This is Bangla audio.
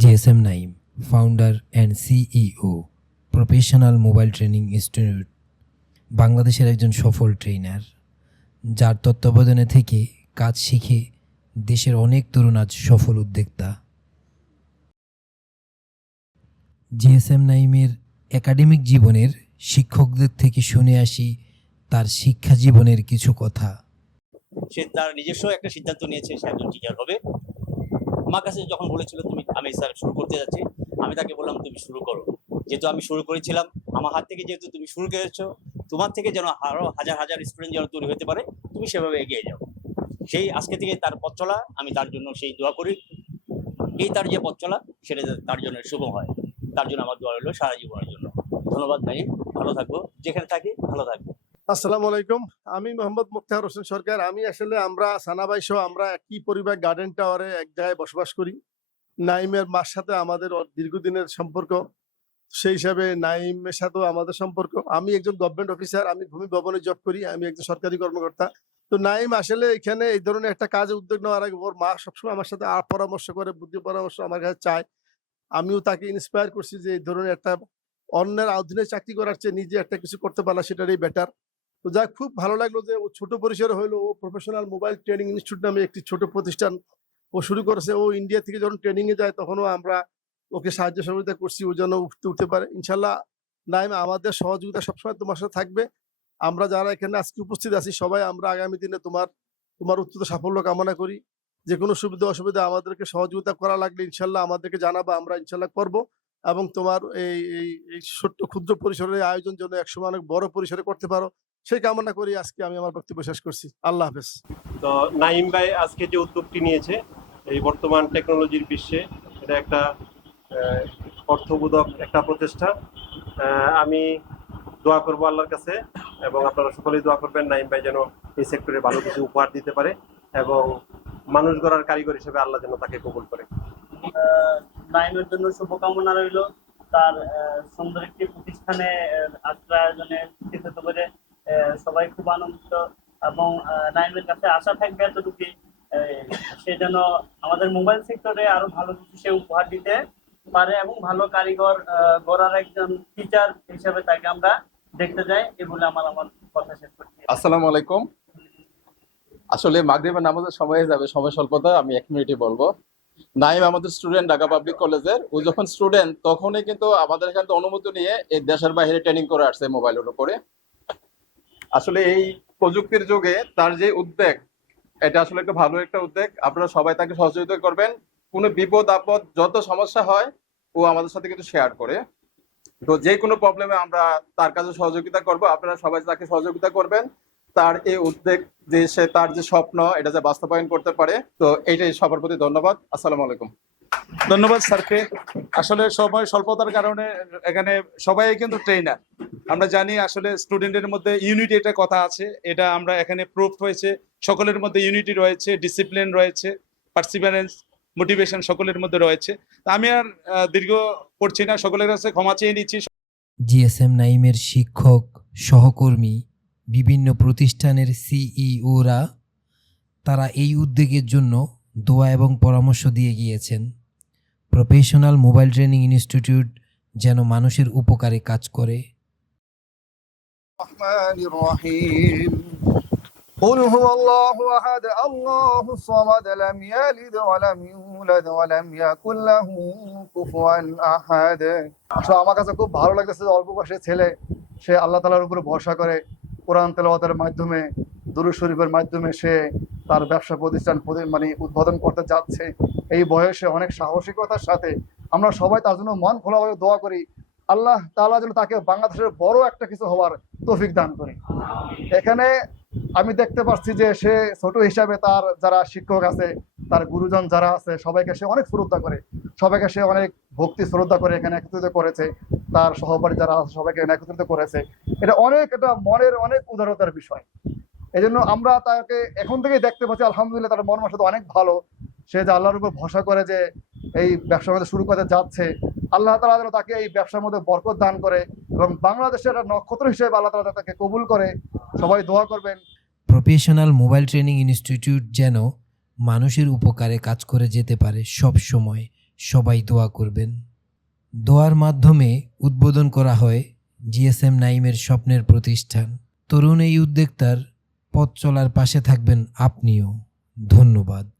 GSM Naim, founder and CEO, professional mobile training institute, বাংলাদেশের একজন সফল ট্রেনার, যার তত্ত্বাবধানে থেকে কাজ শিখে দেশের অনেক তরুণ আজ সফল উদ্যোক্তা। জিএসএম নাইমের একাডেমিক জীবনের শিক্ষকদের থেকে শুনে আসি তার শিক্ষা জীবনের কিছু কথা। সে তার নিজস্ব একটা সিদ্ধান্ত নিয়েছে সে একজন টিচার হবে। আমার কাছে যখন বলেছিল আমি স্যার শুরু করতে যাচ্ছি, আমি তাকে বললাম তুমি শুরু করো। যেহেতু আমি শুরু করেছিলাম, আমার হাত থেকে যেহেতু তুমি শুরু করেছো, তোমার থেকে যেন আরো হাজার হাজার স্টুডেন্ট যেন তৈরি হতে পারে, তুমি সেভাবে এগিয়ে যাও। সেই আজকে থেকে তার পথ চলা, আমি তার জন্য সেই দোয়া করি। এই তার যে পথ চলা সেটা তার জন্য শুভ হয়, তার জন্য আমার দোয়া হলো সারা জীবনের জন্য। ধন্যবাদ ভাই, ভালো থাকবো, যেখানে থাকি ভালো থাকবো। আসসালামু আলাইকুম, আমি মোহাম্মদ মুক্তার হোসেন সরকার। আমরা সানাবাই সহ আমরা একই পরিবার গার্ডেন টাওয়ারে এক জায়গায় বসবাস করি। নাইমের মার সাথে আমাদের দীর্ঘদিনের সম্পর্ক, সেই হিসাবে নাইমের সাথেও আমাদের সম্পর্ক। আমি একজন গভর্নমেন্ট অফিসার, আমি ভূমি ভবনে জব করি, আমি একজন সরকারি কর্মকর্তা। তো নাইম আসলে এখানে এই ধরনের একটা কাজে উদ্যোগ নেওয়ার আগে ওর মা সবসময় আমার সাথে পরামর্শ করে, বুদ্ধি পরামর্শ আমার কাছে চায়। আমিও তাকে ইন্সপায়ার করছি যে এই ধরনের একটা অন্যের অধীনে চাকরি করার চেয়ে নিজে একটা কিছু করতে পারলে সেটারই বেটার। তো যাক, খুব ভালো লাগলো যে ও ছোট পরিসরে হইলো ও প্রফেশনাল মোবাইল ট্রেনিং ইনস্টিটিউট নামে একটি ছোট প্রতিষ্ঠান ও শুরু করেছে। ও ইন্ডিয়া থেকে যখন ট্রেনিং এ যায় তখনও আমরা ওকে সাহায্য সহযোগিতা করছি, ও যেন উঠতে পারে। ইনশাল্লাহ নাইম, আমাদের সহযোগিতা সবসময় তোমার সাথে থাকবে। আমরা যারা এখানে আজকে উপস্থিত আছি সবাই আমরা আগামী দিনে তোমার উত্তর সাফল্য কামনা করি। যে কোনো সুবিধা অসুবিধা আমাদেরকে সহযোগিতা করা লাগলে ইনশাল্লাহ আমাদেরকে জানাবা, আমরা ইনশাল্লাহ করব। এবং তোমার এই এই এই ছোট্ট ক্ষুদ্র পরিসরের আয়োজন যেন একসময় অনেক বড় পরিসরে করতে পারো, সেই কামনা করি আজকে আমি আমার বক্তব্য শেষ করছি। আল্লাহ হাফেজ। তো নাইম ভাই আজকে যে উদ্যোগটি নিয়েছে এই বর্তমান টেকনোলজির বিশ্বে, এটা একটা অর্থবোধক একটা প্রচেষ্টা। আমি দোয়া করবো আল্লাহর কাছে, এবং আপনারা সকলেই দোয়া করবেন নাইম ভাই যেন এই সেক্টরে ভালো কিছু উপহার দিতে পারে এবং মানুষ গড়ার কারিগর হিসেবে আল্লাহ যেন তাকে কবুল করে। নাইমের জন্য শুভকামনা রইল। তার সুন্দর একটি প্রতিষ্ঠানে আয়োজনে উপস্থিত করে সবাই খুব আনন্দিত, এবং নাইমের কাছে আশা থাকবে এতটুকু সে যেন আমাদের মোবাইল সেক্টরে আরো ভালো কিছু সে উপহার দিতে পারে এবং ভালো কারিগর গড়ার একজন টিচার হিসেবে তাকে আমরা দেখতে যাই। এ বলে আমার কথা শেষ করছি। আসসালামু আলাইকুম। আসলে মাগরিবের নামাজের সময় হয়ে যাবে, সময় স্বল্পতা, আমি 1 মিনিটই বলবো। নাইম আমাদের স্টুডেন্ট, ঢাকা পাবলিক কলেজের। ও যখন স্টুডেন্ট তখনই কিন্তু আমাদের এখান থেকে অনুমতি নিয়ে এই দেশের বাইরে ট্রেনিং করে আসছে মোবাইলের উপরে। আসলে এই প্রযুক্তির যুগে তার যে উদ্যোগ, এটা আসলে একটা ভালো একটা উদ্যোগ। আপনারা সবাই তাকে সহযোগিতা করবেন। কোনো বিপদ আপদ যত সমস্যা হয় ও আমাদের সাথে কিন্তু শেয়ার করে। তো যে কোনো প্রবলেমে আমরা তার কাছে সহযোগিতা করব, আপনারা সবাই তাকে সহযোগিতা করবেন। তার এই উদ্যোগ যে সে তার যে স্বপ্ন এটা যে বাস্তবায়ন করতে পারে, তো এইটাই সবার প্রতি ধন্যবাদ। আসসালামু আলাইকুম। ধন্যবাদ স্যারকে। আসলে সময় স্বল্পতার কারণে এখানে সবাই কিন্তু ট্রেনার। আমরা জানি আসলে স্টুডেন্টের মধ্যে ইউনিটি একটা কথা আছে, এটা আমরা এখানে প্রুফ হয়েছে। সকলের মধ্যে ইউনিটি রয়েছে, ডিসিপ্লিন রয়েছে, পার্সিভারেন্স, মোটিভেশন সকলের মধ্যে রয়েছে। আমি আর দীর্ঘ করছি না, সকলের কাছে ক্ষমা চেয়ে নিচ্ছি। জিএসএম নাইমের শিক্ষক, সহকর্মী, বিভিন্ন প্রতিষ্ঠানের সিইওরা তারা এই উদ্যোগের জন্য দোয়া এবং পরামর্শ দিয়ে গিয়েছেন। প্রফেশনাল মোবাইল ট্রেনিং ইনস্টিটিউট যেন মানুষের উপকারে কাজ করে। قل هو الله أحد الله الصمد لم يلد ولم يولد ولم يكن له كفوا أحد। আসলে আমার কাছে খুব ভালো লাগতেছে যে অল্প বয়সের ছেলে সে আল্লাহ তাআলার উপরে ভরসা করে কোরআন তেলাওয়াতের মাধ্যমে, দুরূদ শরীফের মাধ্যমে সে তার ব্যবসা প্রতিষ্ঠান উদ্বোধন করতে যাচ্ছে। এই বয়সে অনেক সাহসিকতার সাথে আমরা সবাই তার জন্য মন খোলাভাবে দোয়া করি। আল্লাহ তাআলা যেন তাকে বাংলাদেশের বড় একটা কিছু হওয়ার তৌফিক দান করে। এখানে আমি দেখতে পাচ্ছি যে সে ছোট হিসাবে তার যারা শিক্ষক আছে, তার গুরুজন যারা আছে, সবাইকে সে অনেক শ্রদ্ধা করে, সবাইকে সে অনেক ভক্তি শ্রদ্ধা করে এখানে একত্রিত করেছে। তার সহপাঠী যারা আছে সবাইকে একত্রিত করেছে। এটা মনের অনেক উদারতার বিষয়। এই জন্য আমরা তাকে এখন থেকেই দেখতে পাচ্ছি, আলহামদুলিল্লাহ তার মন মানসিকতা অনেক ভালো। সে যে আল্লাহর উপর ভরসা করে যে এই ব্যবসার মধ্যে শুরু করতে যাচ্ছে, আল্লাহ তাআলা যেন তাকে এই ব্যবসার মধ্যে বরকত দান করে এবং বাংলাদেশের নক্ষত্র হিসেবে আল্লাহ তাআলা তাকে কবুল করে। সবাই দোয়া করবেন। প্রফেশনাল মোবাইল ট্রেনিং ইনস্টিটিউট যেন মানুষের উপকারে কাজ করে যেতে পারে সব সময়, সবাই দোয়া করবেন। দোয়ার মাধ্যমে উদ্বোধন করা হয় জিএসএম নাইমের স্বপ্নের প্রতিষ্ঠান। তরুণ এই উদ্যোক্তার পথ চলার পাশে থাকবেন আপনিও। ধন্যবাদ।